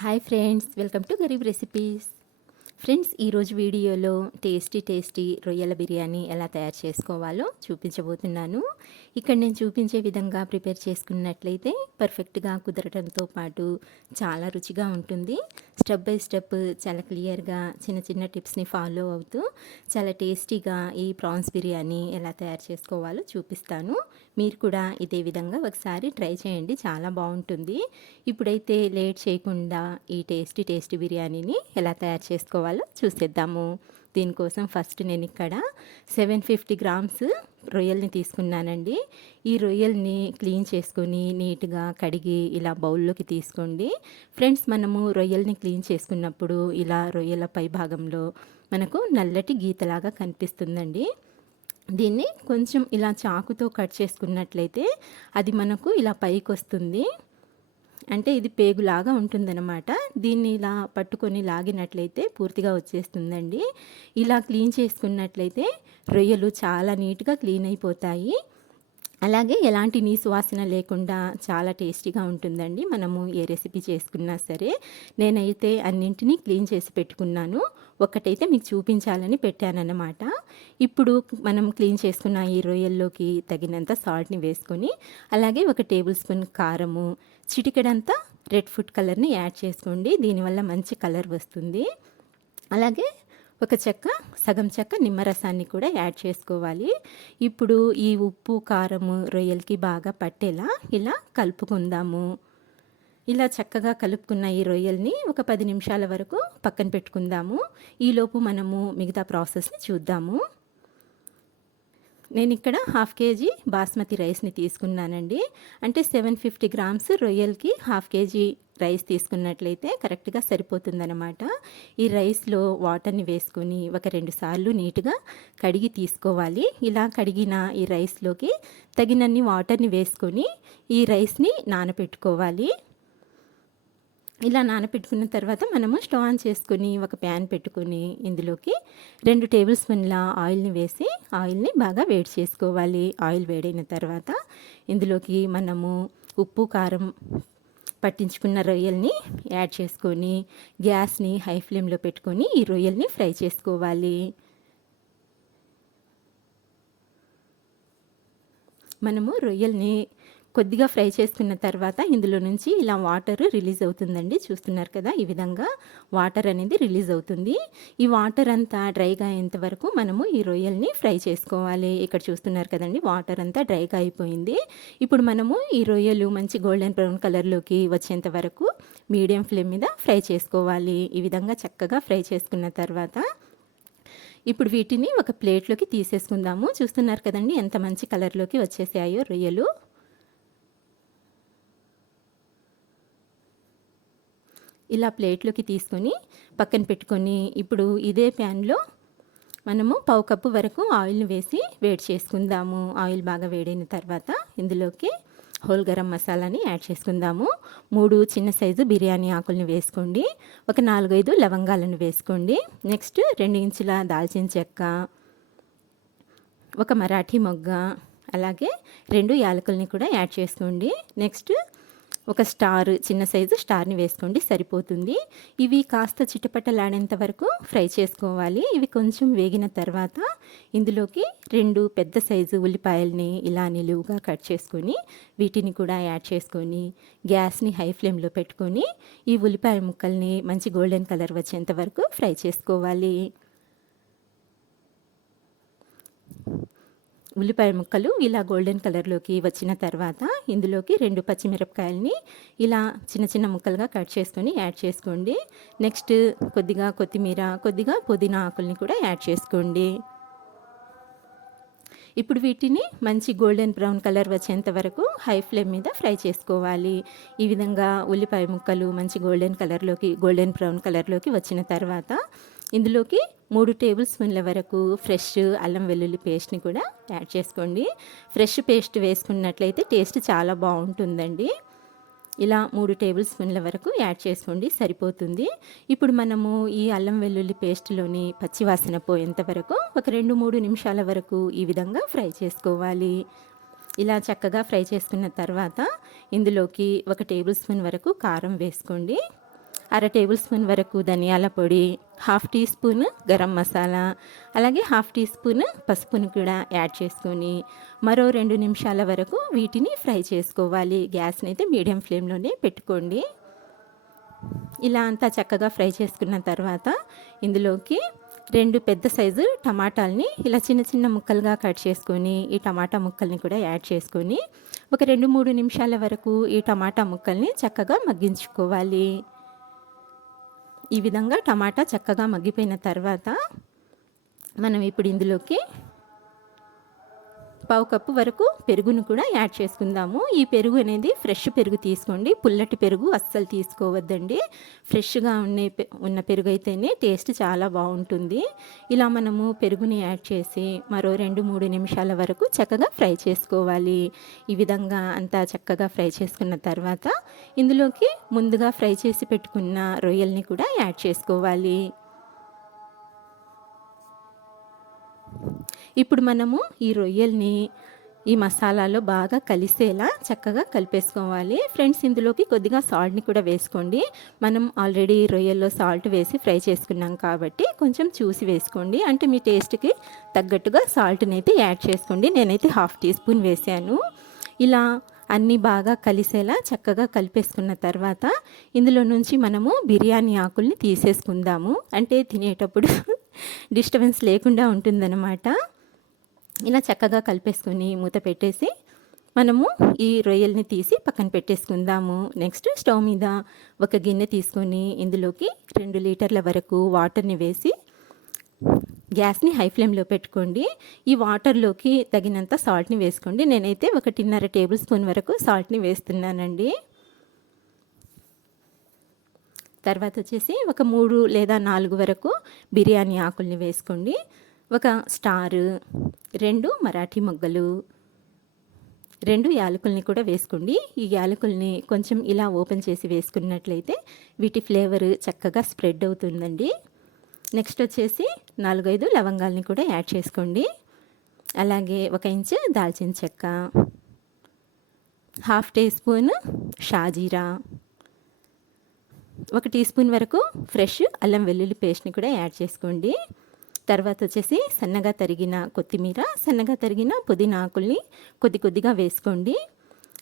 Hi friends, welcome to Garib recipes. Friends, ఈరోజు వీడియోలో tasty రొయ్యల బిర్యానీ ఎలా తయారు చేసుకోవాలో చూపించబోతున్నాను. ఇక్కడ నేను చూపించే విధంగా ప్రిపేర్ చేసుకున్నట్లయితే పర్ఫెక్ట్గా కుదరడంతో పాటు చాలా రుచిగా ఉంటుంది. స్టెప్ బై స్టెప్ చాలా క్లియర్గా చిన్న చిన్న టిప్స్ని ఫాలో అవుతూ చాలా టేస్టీగా ఈ ప్రాన్స్ బిర్యానీ ఎలా తయారు చేసుకోవాలో చూపిస్తాను. మీరు కూడా ఇదే విధంగా ఒకసారి ట్రై చేయండి, చాలా బాగుంటుంది. ఇప్పుడైతే లేట్ చేయకుండా ఈ టేస్టీ బిర్యానీని ఎలా తయారు చేసుకోవాలో చూసేద్దాము. దీనికోసం ఫస్ట్ నేను ఇక్కడ 750 గ్రామ్స్ రొయ్యల్ని తీసుకున్నానండి. ఈ రొయ్యల్ని క్లీన్ చేసుకొని నీట్గా కడిగి ఇలా బౌల్లోకి తీసుకోండి. ఫ్రెండ్స్, మనము రొయ్యల్ని క్లీన్ చేసుకున్నప్పుడు ఇలా రొయ్యల పై భాగంలో మనకు నల్లటి గీతలాగా కనిపిస్తుందండి. దీన్ని కొంచెం ఇలా చాకుతో కట్ చేసుకున్నట్లయితే అది మనకు ఇలా పైకి వస్తుంది. అంటే ఇది పేగులాగా ఉంటుందన్నమాట. దీన్ని ఇలా పట్టుకొని లాగినట్లయితే పూర్తిగా వచ్చేస్తుందండి. ఇలా క్లీన్ చేసుకున్నట్లయితే రొయ్యలు చాలా నీట్గా క్లీన్ అయిపోతాయి. అలాగే ఎలాంటి నీసు వాసన లేకుండా చాలా టేస్టీగా ఉంటుందండి. మనము ఏ రెసిపీ చేసుకున్నా సరే. నేనైతే అన్నింటినీ క్లీన్ చేసి పెట్టుకున్నాను, ఒక్కటైతే మీకు చూపించాలని పెట్టానన్నమాట. ఇప్పుడు మనం క్లీన్ చేసుకున్న ఈ రొయ్యల్లోకి తగినంత సాల్ట్ని వేసుకొని, అలాగే 1 టేబుల్ స్పూన్ కారము, చిటికెడంతా రెడ్ ఫుడ్ కలర్ని యాడ్ చేసుకోండి. దీనివల్ల మంచి కలర్ వస్తుంది. అలాగే సగం చెక్క నిమ్మరసాన్ని కూడా యాడ్ చేసుకోవాలి. ఇప్పుడు ఈ ఉప్పు కారము రొయ్యలకి బాగా పట్టేలా ఇలా కలుపుకుందాము. ఇలా చక్కగా కలుపుకున్న ఈ రొయ్యల్ని ఒక 10 నిమిషాల వరకు పక్కన పెట్టుకుందాము. ఈలోపు మనము మిగతా ప్రాసెస్ని చూద్దాము. నేను ఇక్కడ 1/2 కేజీ బాస్మతి రైస్ని తీసుకున్నానండి. అంటే 750 గ్రామ్స్ రొయ్యలకి 1/2 కేజీ రైస్ తీసుకున్నట్లయితే కరెక్ట్గా సరిపోతుందన్నమాట. ఈ రైస్లో వాటర్ని వేసుకొని ఒక 2 సార్లు నీట్గా కడిగి తీసుకోవాలి. ఇలా కడిగిన ఈ రైస్లోకి తగినన్ని వాటర్ని వేసుకొని ఈ రైస్ని నానబెట్టుకోవాలి. ఇలా నానబెట్టుకున్న తర్వాత మనము స్టవ్ ఆన్ చేసుకొని ఒక ప్యాన్ పెట్టుకొని ఇందులోకి 2 టేబుల్ స్పూన్ల ఆయిల్ని వేసి ఆయిల్ని బాగా వేడి చేసుకోవాలి. ఆయిల్ వేడైన తర్వాత ఇందులోకి మనము ఉప్పు కారం పట్టించుకున్న రొయ్యల్ని యాడ్ చేసుకొని గ్యాస్ని హై ఫ్లేమ్లో పెట్టుకొని ఈ రొయ్యల్ని ఫ్రై చేసుకోవాలి. మనము రొయ్యల్ని కొద్దిగా ఫ్రై చేసుకున్న తర్వాత ఇందులో నుంచి ఇలా వాటర్ రిలీజ్ అవుతుందండి. చూస్తున్నారు కదా, ఈ విధంగా వాటర్ అనేది రిలీజ్ అవుతుంది. ఈ వాటర్ అంతా డ్రైగా అయ్యేంత వరకు మనము ఈ రొయ్యల్ని ఫ్రై చేసుకోవాలి. ఇక్కడ చూస్తున్నారు కదండి, వాటర్ అంతా డ్రైగా అయిపోయింది. ఇప్పుడు మనము ఈ రొయ్యలు మంచి గోల్డెన్ బ్రౌన్ కలర్లోకి వచ్చేంత వరకు మీడియం ఫ్లేమ్ మీద ఫ్రై చేసుకోవాలి. ఈ విధంగా చక్కగా ఫ్రై చేసుకున్న తర్వాత ఇప్పుడు వీటిని ఒక ప్లేట్లోకి తీసేసుకుందాము. చూస్తున్నారు కదండి ఎంత మంచి కలర్లోకి వచ్చేసాయో రొయ్యలు. ఇలా ప్లేట్లోకి తీసుకొని పక్కన పెట్టుకొని ఇప్పుడు ఇదే ప్యాన్లో మనము 1/2 కప్పు వరకు ఆయిల్ని వేసి వేడి చేసుకుందాము. ఆయిల్ బాగా వేడైన తర్వాత ఇందులోకి హోల్ గరం మసాలాని యాడ్ చేసుకుందాము. 3 చిన్న సైజు బిర్యానీ ఆకుల్ని వేసుకోండి. ఒక 4-5 లవంగాలను వేసుకోండి. నెక్స్ట్ 2 ఇంచుల దాల్చిన చెక్క, ఒక మరాఠీ మొగ్గ, అలాగే 2 యాలకుల్ని కూడా యాడ్ చేసుకోండి. నెక్స్ట్ ఒక చిన్న సైజు స్టార్ని వేసుకోండి, సరిపోతుంది. ఇవి కాస్త చిటపటలాడేంత వరకు ఫ్రై చేసుకోవాలి. ఇవి కొంచెం వేగిన తర్వాత ఇందులోకి 2 పెద్ద సైజు ఉల్లిపాయల్ని ఇలా నిలువుగా కట్ చేసుకొని వీటిని కూడా యాడ్ చేసుకొని గ్యాస్ని హై ఫ్లేమ్లో పెట్టుకొని ఈ ఉల్లిపాయ ముక్కల్ని మంచి గోల్డెన్ కలర్ వచ్చేంత వరకు ఫ్రై చేసుకోవాలి. ఉల్లిపాయ ముక్కలు ఇలా గోల్డెన్ కలర్లోకి వచ్చిన తర్వాత ఇందులోకి 2 పచ్చిమిరపకాయలని ఇలా చిన్న చిన్న ముక్కలుగా కట్ చేసుకొని యాడ్ చేసుకోండి. నెక్స్ట్ కొద్దిగా కొత్తిమీర, కొద్దిగా పుదీనా ఆకుల్ని కూడా యాడ్ చేసుకోండి. ఇప్పుడు వీటిని మంచి గోల్డెన్ బ్రౌన్ కలర్ వచ్చేంత వరకు హై ఫ్లేమ్ మీద ఫ్రై చేసుకోవాలి. ఈ విధంగా ఉల్లిపాయ ముక్కలు మంచి గోల్డెన్ బ్రౌన్ కలర్లోకి వచ్చిన తర్వాత ఇందులోకి 3 టేబుల్ స్పూన్ల వరకు ఫ్రెష్ అల్లం వెల్లుల్లి పేస్ట్ని కూడా యాడ్ చేసుకోండి. ఫ్రెష్ పేస్ట్ వేసుకున్నట్లయితే టేస్ట్ చాలా బాగుంటుందండి. ఇలా 3 టేబుల్ స్పూన్ల వరకు యాడ్ చేసుకోండి, సరిపోతుంది. ఇప్పుడు మనము ఈ అల్లం వెల్లుల్లి పేస్ట్లోని పచ్చివాసన పోయేంత వరకు ఒక 2-3 నిమిషాల వరకు ఈ విధంగా ఫ్రై చేసుకోవాలి. ఇలా చక్కగా ఫ్రై చేసుకున్న తర్వాత ఇందులోకి 1 టేబుల్ స్పూన్ వరకు కారం వేసుకోండి. అర టేబుల్ స్పూన్ వరకు ధనియాల పొడి, half teaspoon garam masala, అలాగే హాఫ్ టీ స్పూన్ పసుపును కూడా యాడ్ చేసుకొని మరో 2 నిమిషాల వరకు వీటిని ఫ్రై చేసుకోవాలి. గ్యాస్ని అయితే మీడియం ఫ్లేమ్లోనే పెట్టుకోండి. ఇలా అంతా చక్కగా ఫ్రై చేసుకున్న తర్వాత ఇందులోకి 2 పెద్ద సైజు టమాటాలని ఇలా చిన్న చిన్న ముక్కలుగా కట్ చేసుకొని ఈ టమాటా ముక్కల్ని కూడా యాడ్ చేసుకొని ఒక 2-3 నిమిషాల వరకు ఈ టమాటా ముక్కల్ని చక్కగా మగ్గించుకోవాలి. ఈ విధంగా టమాటా చక్కగా మగ్గిపోయిన తర్వాత మనం ఇప్పుడు ఇందులోకి పావు కప్పు వరకు పెరుగును కూడా యాడ్ చేసుకుందాము. ఈ పెరుగు అనేది ఫ్రెష్ పెరుగు తీసుకోండి, పుల్లటి పెరుగు అస్సలు తీసుకోవద్దండి. ఫ్రెష్గా ఉన్న పెరుగు అయితేనే టేస్ట్ చాలా బాగుంటుంది. ఇలా మనము పెరుగుని యాడ్ చేసి మరో 2-3 నిమిషాల వరకు చక్కగా ఫ్రై చేసుకోవాలి. ఈ విధంగా అంతా చక్కగా ఫ్రై చేసుకున్న తర్వాత ఇందులోకి ముందుగా ఫ్రై చేసి పెట్టుకున్న రొయ్యల్ని కూడా యాడ్ చేసుకోవాలి. ఇప్పుడు మనము ఈ రొయ్యల్ని ఈ మసాలాలో బాగా కలిసేలా చక్కగా కలిపేసుకోవాలి. ఫ్రెండ్స్, ఇందులోకి కొద్దిగా సాల్ట్ని కూడా వేసుకోండి. మనం ఆల్రెడీ రొయ్యల్లో సాల్ట్ వేసి ఫ్రై చేసుకున్నాం కాబట్టి కొంచెం చూసి వేసుకోండి. అంటే మీ టేస్ట్కి తగ్గట్టుగా సాల్ట్ని అయితే యాడ్ చేసుకోండి. నేనైతే హాఫ్ టీ స్పూన్ వేసాను. ఇలా అన్నీ బాగా కలిసేలా చక్కగా కలిపేసుకున్న తర్వాత ఇందులో నుంచి మనము బిర్యానీ ఆకుల్ని తీసేసుకుందాము. అంటే తినేటప్పుడు డిస్టర్బెన్స్ లేకుండా ఉంటుందన్నమాట. ఇలా చక్కగా కలిపేసుకొని మూత పెట్టేసి మనము ఈ రొయ్యల్ని తీసి పక్కన పెట్టేసుకుందాము. నెక్స్ట్ స్టవ్ మీద ఒక గిన్నె తీసుకొని ఇందులోకి 2 లీటర్ల వరకు వాటర్ని వేసి గ్యాస్ని హై ఫ్లేమ్లో పెట్టుకోండి. ఈ వాటర్లోకి తగినంత సాల్ట్ని వేసుకోండి. నేనైతే 1.5 టేబుల్ స్పూన్ వరకు సాల్ట్ని వేస్తున్నానండి. తర్వాత వచ్చేసి ఒక 3 లేదా 4 వరకు బిర్యానీ ఆకుల్ని వేసుకోండి. ఒక స్టారు, 2 మరాఠీ మొగ్గలు, 2 యాలకుల్ని కూడా వేసుకోండి. ఈ యాలకుల్ని కొంచెం ఇలా ఓపెన్ చేసి వేసుకున్నట్లయితే వీటి ఫ్లేవర్ చక్కగా స్ప్రెడ్ అవుతుందండి. నెక్స్ట్ వచ్చేసి 4-5 లవంగాల్ని కూడా యాడ్ చేసుకోండి. అలాగే 1 ఇంచు దాల్చిన చెక్క, హాఫ్ టీ స్పూన్ షాజీరా, 1 టీ స్పూన్ వరకు ఫ్రెష్ అల్లం వెల్లుల్లి పేస్ట్ని కూడా యాడ్ చేసుకోండి. తర్వాత వచ్చేసి సన్నగా తరిగిన కొత్తిమీర, సన్నగా తరిగిన పుదీనా ఆకుల్ని కొద్దిగా వేసుకోండి.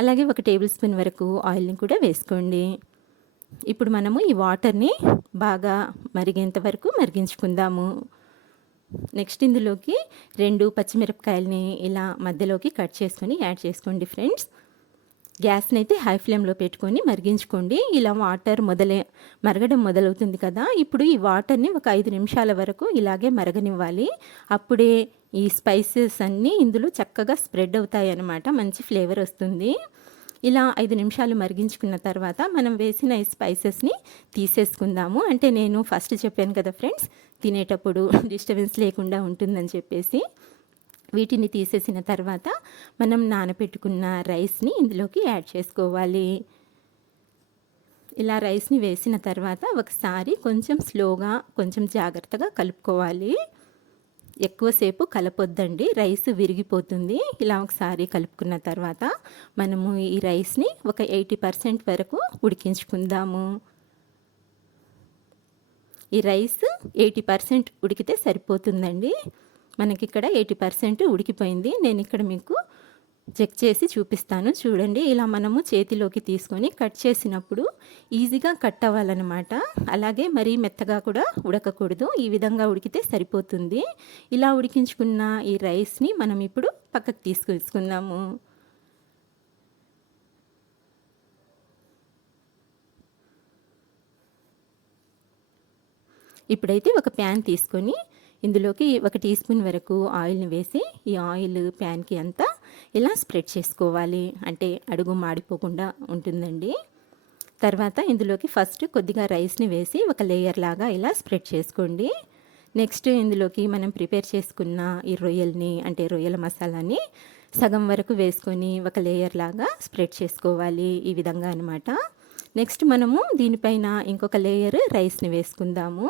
అలాగే 1 టేబుల్ స్పూన్ వరకు ఆయిల్ని కూడా వేసుకోండి. ఇప్పుడు మనము ఈ వాటర్ని బాగా మరిగేంత వరకు మరిగించుకుందాము. నెక్స్ట్ ఇందులోకి 2 పచ్చిమిరపకాయలని ఇలా మధ్యలోకి కట్ చేసుకొని యాడ్ చేసుకోండి. ఫ్రెండ్స్, గ్యాస్ని అయితే హై ఫ్లేమ్లో పెట్టుకొని మరిగించుకోండి. ఇలా వాటర్ మరగడం మొదలవుతుంది కదా, ఇప్పుడు ఈ వాటర్ని ఒక 5 నిమిషాల వరకు ఇలాగే మరగనివ్వాలి. అప్పుడే ఈ స్పైసెస్ అన్నీ ఇందులో చక్కగా స్ప్రెడ్ అవుతాయి అన్నమాట, మంచి ఫ్లేవర్ వస్తుంది. ఇలా 5 నిమిషాలు మరిగించుకున్న తర్వాత మనం వేసిన ఈ స్పైసెస్ని తీసేసుకుందాము. అంటే నేను ఫస్ట్ చెప్పాను కదా ఫ్రెండ్స్, తినేటప్పుడు డిస్టర్బెన్స్ లేకుండా ఉంటుందని చెప్పేసి. వీటిని తీసేసిన తర్వాత మనం నానబెట్టుకున్న రైస్ని ఇందులోకి యాడ్ చేసుకోవాలి. ఇలా రైస్ని వేసిన తర్వాత ఒకసారి కొంచెం స్లోగా కొంచెం జాగ్రత్తగా కలుపుకోవాలి. ఎక్కువసేపు కలపొద్దండి, రైస్ విరిగిపోతుంది. ఇలా ఒకసారి కలుపుకున్న తర్వాత మనము ఈ రైస్ని ఒక 80% వరకు ఉడికించుకుందాము. ఈ రైస్ 80% ఉడికితే సరిపోతుందండి. మనకి ఇక్కడ 80% ఉడికిపోయింది. నేను ఇక్కడ మీకు చెక్ చేసి చూపిస్తాను, చూడండి. ఇలా మనము చేతిలోకి తీసుకొని కట్ చేసినప్పుడు ఈజీగా కట్ అవ్వాలన్నమాట. అలాగే మరీ మెత్తగా కూడా ఉడకకూడదు, ఈ విధంగా ఉడికితే సరిపోతుంది. ఇలా ఉడికించుకున్న ఈ రైస్ని మనం ఇప్పుడు పక్కకు తీసుకుందాము. ఇప్పుడైతే ఒక ప్యాన్ తీసుకొని ఇందులోకి 1 టీ స్పూన్ వరకు ఆయిల్ని వేసి ఈ ఆయిల్ ప్యాన్కి అంతా ఇలా స్ప్రెడ్ చేసుకోవాలి. అంటే అడుగు మాడిపోకుండా ఉంటుందండి. తర్వాత ఇందులోకి ఫస్ట్ కొద్దిగా రైస్ని వేసి ఒక లేయర్ లాగా ఇలా స్ప్రెడ్ చేసుకోండి. నెక్స్ట్ ఇందులోకి మనం ప్రిపేర్ చేసుకున్న ఈ రొయ్యల్ని, అంటే రొయ్యల మసాలాని సగం వరకు వేసుకొని ఒక లేయర్ లాగా స్ప్రెడ్ చేసుకోవాలి, ఈ విధంగా అనమాట. నెక్స్ట్ మనము దీనిపైన ఇంకొక లేయర్ రైస్ని వేసుకుందాము.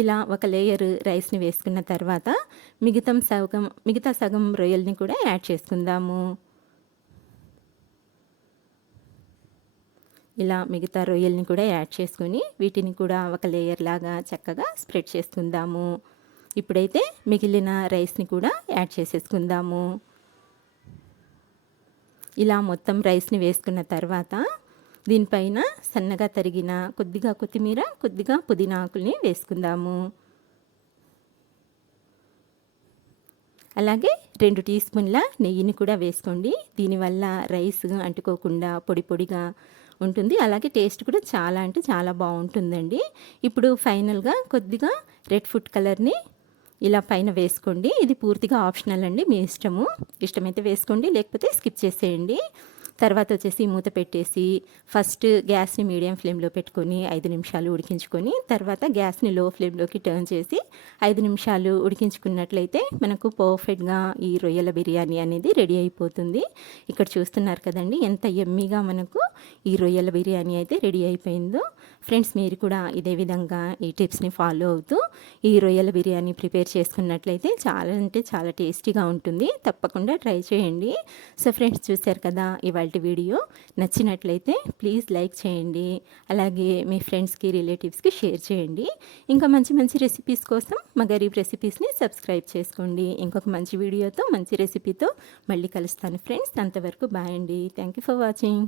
ఇలా ఒక లేయర్ రైస్ని వేసుకున్న తర్వాత మిగతా సగం రొయ్యల్ని కూడా యాడ్ చేసుకుందాము. ఇలా మిగతా రొయ్యల్ని కూడా యాడ్ చేసుకొని వీటిని కూడా ఒక లేయర్ లాగా చక్కగా స్ప్రెడ్ చేసుకుందాము. ఇప్పుడైతే మిగిలిన రైస్ని కూడా యాడ్ చేసేసుకుందాము. ఇలా మొత్తం రైస్ని వేసుకున్న తర్వాత దీనిపైన సన్నగా తరిగిన కొద్దిగా కొత్తిమీర, కొద్దిగా పుదీనా ఆకుల్ని వేసుకుందాము. అలాగే 2 టీ స్పూన్ల నెయ్యిని కూడా వేసుకోండి. దీనివల్ల రైస్ అంటుకోకుండా పొడి పొడిగా ఉంటుంది. అలాగే టేస్ట్ కూడా చాలా అంటే చాలా బాగుంటుందండి. ఇప్పుడు ఫైనల్గా కొద్దిగా రెడ్ ఫుడ్ కలర్ని ఇలా పైన వేసుకోండి. ఇది పూర్తిగా ఆప్షనల్ అండి, మీ ఇష్టము. ఇష్టమైతే వేసుకోండి, లేకపోతే స్కిప్ చేసేయండి. తర్వాత వచ్చేసి మూత పెట్టేసి ఫస్ట్ గ్యాస్ని మీడియం ఫ్లేమ్లో పెట్టుకొని 5 నిమిషాలు ఉడికించుకొని తర్వాత గ్యాస్ని లో ఫ్లేమ్లోకి టర్న్ చేసి 5 నిమిషాలు ఉడికించుకున్నట్లయితే మనకు పర్ఫెక్ట్గా ఈ రొయ్యల బిర్యానీ అనేది రెడీ అయిపోతుంది. ఇక్కడ చూస్తున్నారు కదండి ఎంత యమ్మీగా మనకు ఈ రొయ్యల బిర్యానీ అయితే రెడీ అయిపోయిందో. ఫ్రెండ్స్, మీరు కూడా ఇదే విధంగా ఈ టిప్స్ని ఫాలో అవుతూ ఈ రొయ్యల బిర్యానీ ప్రిపేర్ చేసుకున్నట్లయితే చాలా అంటే చాలా టేస్టీగా ఉంటుంది. తప్పకుండా ట్రై చేయండి. సో ఫ్రెండ్స్, చూశారు కదా ఇవాళ వీడియో. నచ్చినట్లయితే ప్లీజ్ లైక్ చేయండి. అలాగే మీ ఫ్రెండ్స్కి, రిలేటివ్స్కి షేర్ చేయండి. ఇంకా మంచి మంచి రెసిపీస్ కోసం మా గరీబ్ రెసిపీస్ని సబ్స్క్రైబ్ చేసుకోండి. ఇంకొక మంచి వీడియోతో, మంచి రెసిపీతో మళ్ళీ కలుస్తాను ఫ్రెండ్స్. అంతవరకు బాయ్ అండి. Thank you for watching.